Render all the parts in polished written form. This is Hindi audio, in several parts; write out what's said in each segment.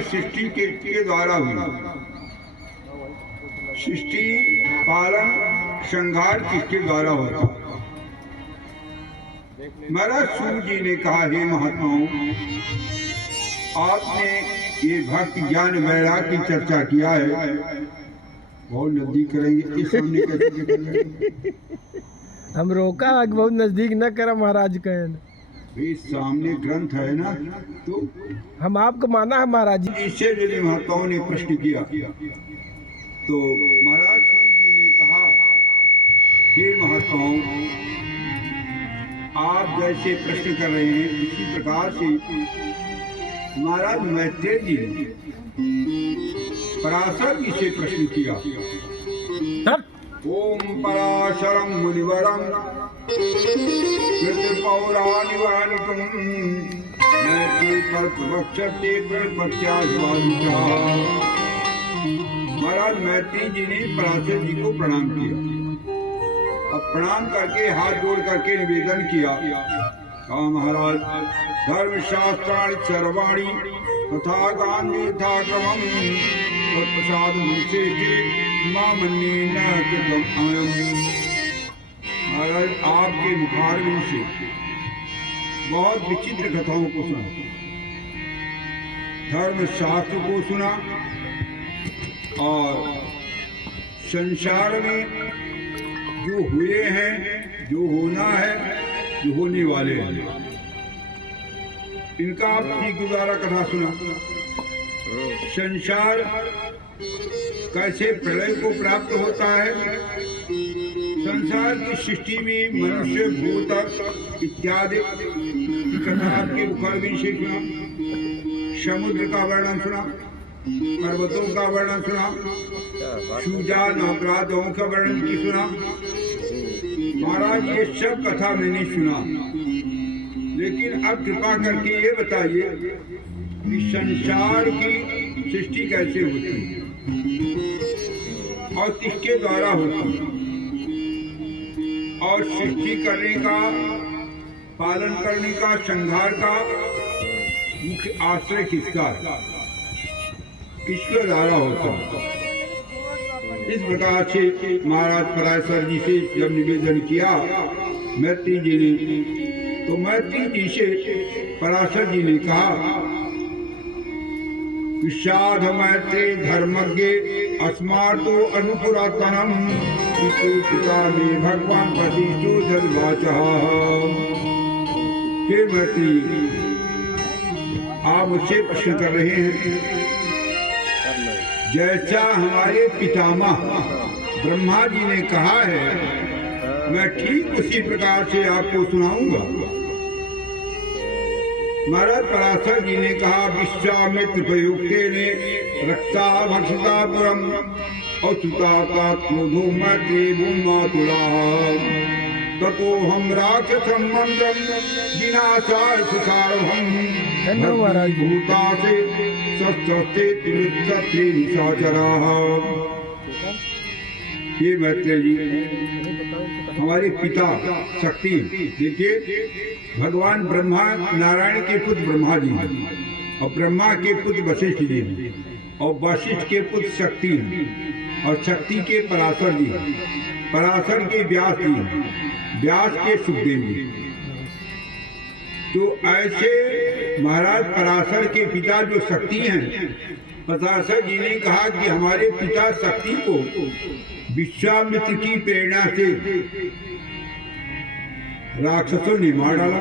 की सृष्टि के द्वारा हुई। सृष्टि पालन संहार किसके द्वारा होता? महाराज सूत जी ने कहा, हे महात्माओं, आपने ये भक्ति ज्ञान वैराग की चर्चा किया है, बहुत नजदीक करेंगे इस सामने कैसे हम रोका बहुत नजदीक न करा महाराज कहें। सामने ग्रंथ है ना, तो हम आपको माना है महाराज जी। इससे यदि महात्माओं ने प्रश्न किया तो महाराज जी ने कहा, हे महात्माओं, आप जैसे प्रश्न कर रहे हैं इसी प्रकार से महाराज मैत्रेय जी ने पराशर जी से प्रश्न किया। ओम पराशरम मुनिवरम पौराणिवानिकम मैत्री प्रवक्षते प्रत्याशवादिका। महाराज मैत्री जी ने पराशर जी को प्रणाम किया और प्रणाम करके हाथ जोड़ करके निवेदन किया, कहा महाराज धर्मशास्त्राणि सर्वाणि तथा गांधी यथा क्रमम् तत्प्रसाद मुंशेषे मामन्ये न कृतम् अयम्। महाराज आपके मुखारविंद से बहुत विचित्र कथाओं को सुना, धर्म शास्त्र को सुना और संसार में जो हुए हैं, जो होना है, जो होने वाले हैं, इनका आपकी गुजारा कथा सुना। संसार कैसे प्रलय को प्राप्त होता है, संसार की सृष्टि में मनुष्य भूत इत्यादि कथा आपके मुखारविंद से सुना। समुद्र का वर्णन सुना, पर्वतों का वर्णन सुना, शूजान अपराधों का वर्णन की सुना। महाराज ये सब कथा मैंने सुना, लेकिन अब कृपा करके ये बताइए कि संसार की सृष्टि कैसे होती है और किसके द्वारा होती है, और सृष्टि करने का, पालन करने का, संहार का मुख्य आश्रय किसका, किसके द्वारा होता है। इस प्रकार से महाराज पराशर जी से जब निवेदन किया मैत्री जी ने, तो मैत्री जी से पराशर जी ने कहा, विषाद मैत्री धर्मज्ञ अस्मार्तो अनुपुरातनम पिता में भगवान पतिशो जन्वाचः। हे मैत्री, आप मुझसे प्रश्न कर रहे हैं, जैसा हमारे पितामह ब्रह्मा जी ने कहा है, मैं ठीक उसी प्रकार से आपको सुनाऊंगा। महाराज पराशर जी ने कहा, विश्वामित्र प्रयुक्ते ने रक्षा भक्षता पुरम और सुता क्रोधो मैत्री भूमातुला ततो हम राक्षसम मंत्रम विनाशाय सुसारभम भूता से सस्ते त्रिवृत्ते निशाचराः। ये मैत्रेय जी हमारे पिता शक्ति, देखिए भगवान ब्रह्मा नारायण के पुत्र ब्रह्मा जी हैं और ब्रह्मा के पुत्र वशिष्ठ जी हैं और वशिष्ठ के पुत्र शक्ति हैं और शक्ति के पराशर जी हैं, पराशर के व्यास जी हैं, व्यास के सुखदेव जी। तो ऐसे महाराज पराशर के पिता जो शक्ति हैं, पराशर जी ने कहा कि हमारे पिता शक्ति को विश्वामित्र की प्रेरणा से राक्षसों ने मार डाला,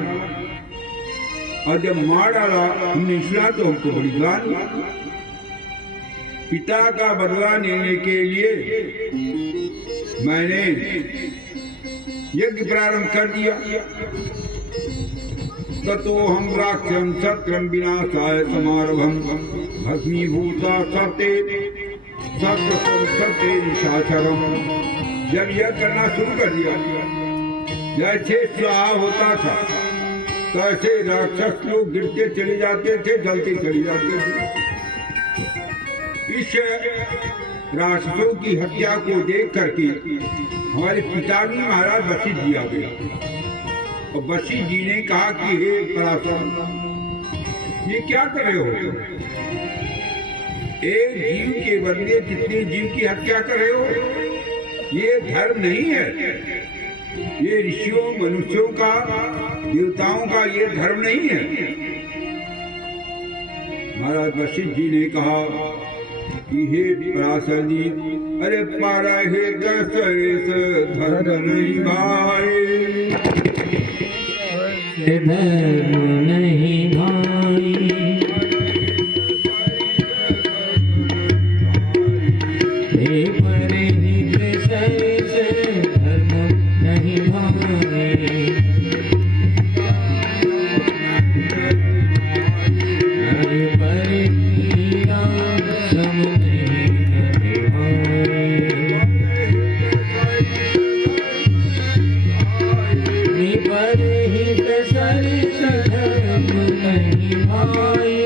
और जब मार डाला हमने सुना तो हमको बड़ी ग्लानि। पिता का बदला लेने के लिए मैंने यज्ञ प्रारंभ कर दिया। ततो हम राक्षसं शत्रं विनाशाय समारभं भस्मीभूता सते सत्य निशाचरम। जब यह करना शुरू कर दिया, जैसे स्वाहा होता था कैसे राक्षस लोग गिरते चले जाते थे, जलते चले जाते थे। इस राक्षसों की हत्या को देख करके हमारे पिता भी महाराज वशिष्ठ जी आ गए और वशिष्ठ जी ने कहा कि हे पराशर, ये क्या कर रहे हो? एक जीव के बदले कितने जीव की हत्या कर रहे हो? ये धर्म नहीं है। ये ऋषियों, मनुष्यों का, देवताओं का ये धर्म नहीं है। महाराज वशिष्ठ जी ने कहा कि हे पराशर जी, अरे पारा हे दशरथ धर्म नहीं भाई, धर्म नहीं भाई, हे परिहित सरिस धर्म नहीं भाई, हे परिहीरा सम नहीं भाई, हे परिहित सरिस धर्म नहीं भाई,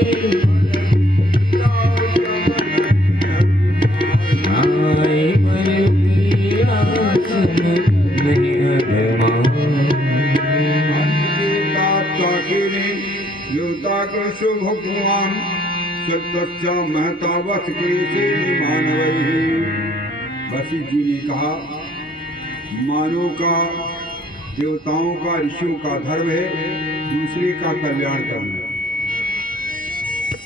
आए परिहीरा सम नहीं अभिमान। भगवान सत्य महतावत के मानव। वशिष्ठ जी ने कहा, मानव का, देवताओं का, ऋषियों का धर्म है दूसरे का कल्याण करना,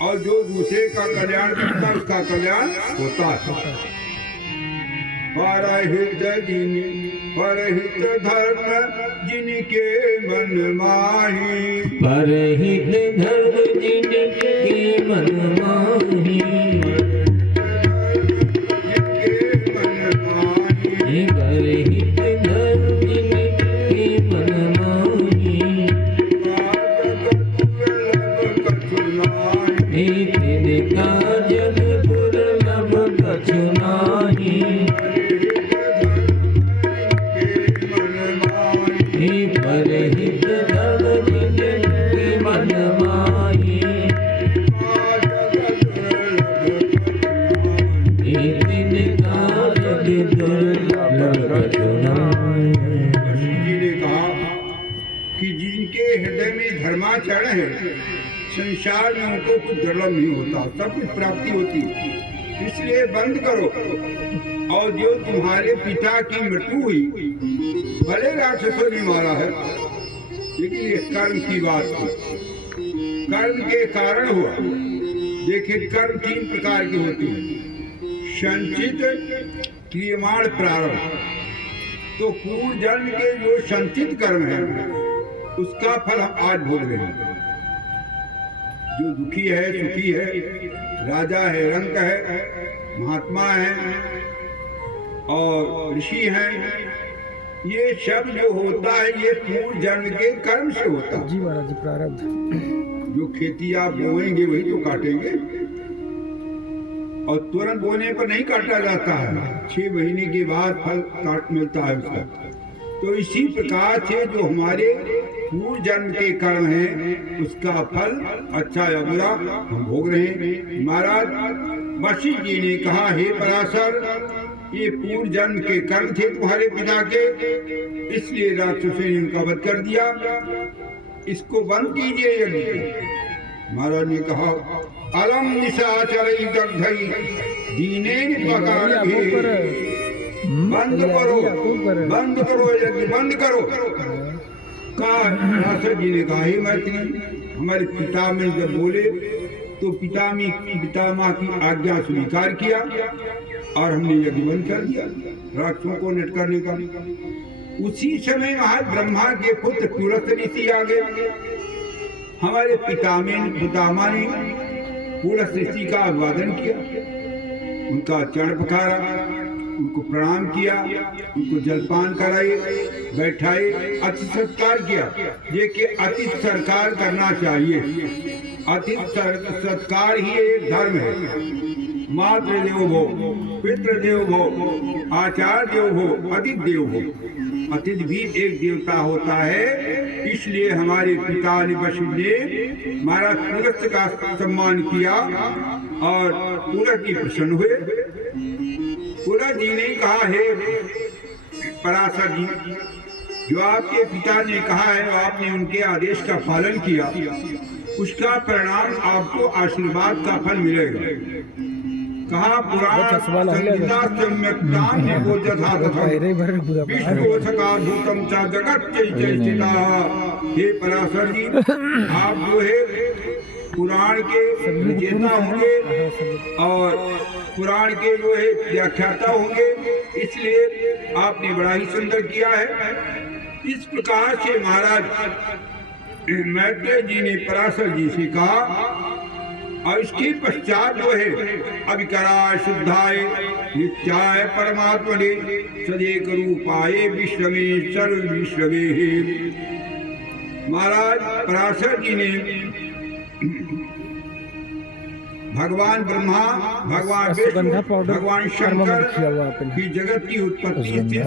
और जो दूसरे का कल्याण करता है उसका कल्याण होता है। परहित धर्म जिनके मन माही, परहित धर्म जिनके मन माही, परहित धर्म जिनके मन माही, तिनका जग दुर्लभ कछु नाहि, परहित धर्म जिनके मन माही, तिनका जग दुर्लभ कछु नाहि। जी ने कहा कि जिनके हृदय में धर्माचरण है, संसार में उनको कुछ दुर्लभ नहीं होता, सब कुछ प्राप्ति होती। इसलिए बंद करो। और जो तुम्हारे पिता की मृत्यु हुई, भले राक्षसों ने मारा है, लेकिन ये कर्म की बात थी, कर्म के कारण हुआ। देखिए, कर्म 3 प्रकार के होते हैं, संचित, क्रियमाण, प्रारब्ध। तो पूर्व जन्म के जो संचित कर्म है उसका फल हम आज भोग रहे हैं। जो दुखी है, सुखी है, राजा है, रंक है, महात्मा है और ऋषि हैं, ये सब जो होता है ये पूर्व जन्म के कर्म से होता है। जी महाराज जी, प्रारब्ध। जो खेती आप बोएंगे वही तो काटेंगे, और तुरंत बोने पर नहीं काटा जाता है, 6 महीने के बाद फल काट मिलता है उसका। तो इसी प्रकार से जो हमारे पूर्व जन्म के कर्म हैं उसका फल अच्छा या बुरा हम भोग रहे हैं। महाराज वशिष्ठ जी ने कहा, हे पराशर, ये पूर्व जन्म के कर्म थे तुम्हारे पिता के, इसलिए राक्षसों ने इनका वध कर दिया, इसको बंद कीजिए यज्ञ। महाराज ने कहा, अलम निशाचरई दग्धई दीनेन पकार, बंद करो, बंद करो यज्ञ, बंद करो। पराशर जी ने कहा, हे मैत्री, हमारे पिता में जब बोले तो पितामह की आज्ञा स्वीकार किया और हमने यज्ञ बंद कर दिया राक्षसों को नट करने का। उसी समय वहां ब्रह्मा के पुत्र पुलस्त ऋषि आ गए। हमारे पितामह ने पुलस्त ऋषि का अभिवादन किया, उनका चरण पखारा, उनको प्रणाम किया, उनको जलपान कराए, बैठाए, अतिथि सत्कार किया। देखिए, अतिथि सत्कार करना चाहिए, अतिथि सत्कार ही एक धर्म है। मातृ देवो भव, पितृ देवो भव, आचार्य देवो भव, अतिथि देवो भव। अतिथि भी एक देवता होता है, इसलिए हमारे पिता ने वशिष्ठ ने महाराज पुलस्त का सम्मान किया और पुलस्त जी प्रसन्न हुए। पुलस्त जी ने कहा, हे पराशर जी, जो आपके पिता ने कहा है आपने उनके आदेश का पालन किया, उसका परिणाम आपको आशीर्वाद का फल मिलेगा। कहा पुराण संहिता सम्यक्तां निबोध्यथा तथा पैरे भर बुरा विष्णु सका भूतम च जगत चैतन्यता। हे पराशर जी, आप जो है पुराण के रचयिता होंगे और पुराण के जो है व्याख्याता होंगे, इसलिए आपने बड़ा ही सुंदर किया है। इस प्रकार से महाराज मैत्रेय जी ने पराशर जी से कहा और इसके पश्चात जो है अविकराय शुद्धाय नित्याय परमात्मने सदेक रूपाय विश्वमे सर्व विश्वमे। महाराज पराशर जी ने भगवान ब्रह्मा, भगवान विष्णु, भगवान शंकर की जगत की उत्पत्ति स्थिति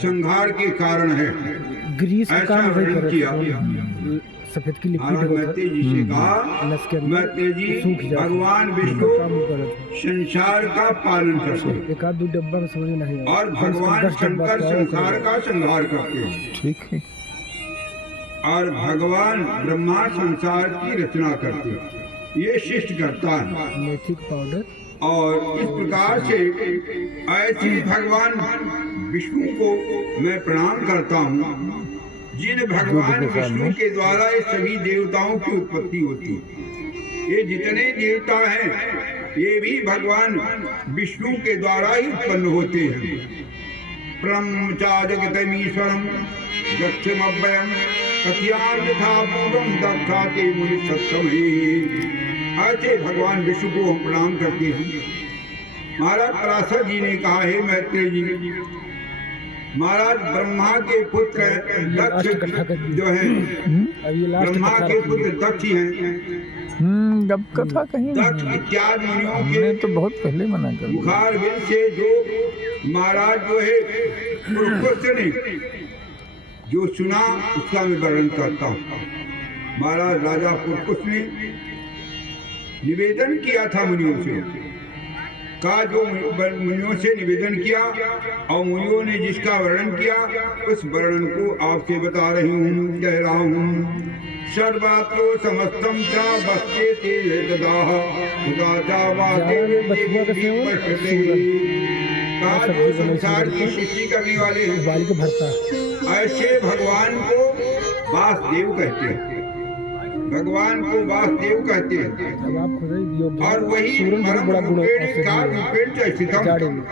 संहार के कारण है, ग्रीस का ऐसा काम वही वर्णन करे किया। सफेद की और लिक्विड मैत्रेय जी से कहा, मैत्रेय जी भगवान विष्णु संसार का पालन करते हैं एक आध दो डब्बा का समझ नहीं आया। और भगवान शंकर संसार का संहार करते हैं, ठीक है। और भगवान ब्रह्मा संसार की रचना करते हैं। ये शिष्ट करता है। मेथी पाउडर और इस प्रकार से ऐसे भगवान विष्णु को मैं प्रणाम करता हूँ जिन भगवान विष्णु के द्वारा ये सभी देवताओं की उत्पत्ति होती है। ये जितने देवता हैं ये भी भगवान विष्णु के द्वारा ही उत्पन्न होते हैं। ब्रह्मचा जगतमीश्वरम दक्षिमव्ययम कथ्याम यथा पूर्वम दक्षाते मुनि सत्तम। ऐसे भगवान विष्णु को हम प्रणाम करते हैं। महाराज पराशर जी ने कहा है मैत्रेय जी, महाराज ब्रह्मा के पुत्र दक्ष जो है, ब्रह्मा के पुत्र दक्ष हैं। जब कथा कहीं दक्ष इत्यादि मुनियों हमने के तो बहुत पहले मना कर दिया। बुखार बिल से जो महाराज जो है पुरकुश ने जो सुना उसका मैं वर्णन करता हूँ। महाराज राजा पुरकुश ने निवेदन किया था मुनियों से, का जो मुनियों से निवेदन किया और मुनियों ने जिसका वर्णन किया उस वर्णन को आपसे बता रही हूँ, कह रहा हूँ। सर्वत्रो समस्तम चा बस्ते ते ददाह उदाचा वादे का जो संसार की सृष्टि करने वाले हैं ऐसे भगवान को वासुदेव कहते हैं। भगवान को वासुदेव कहते हैं और वही परम रूपेण का रूपेण च स्थितम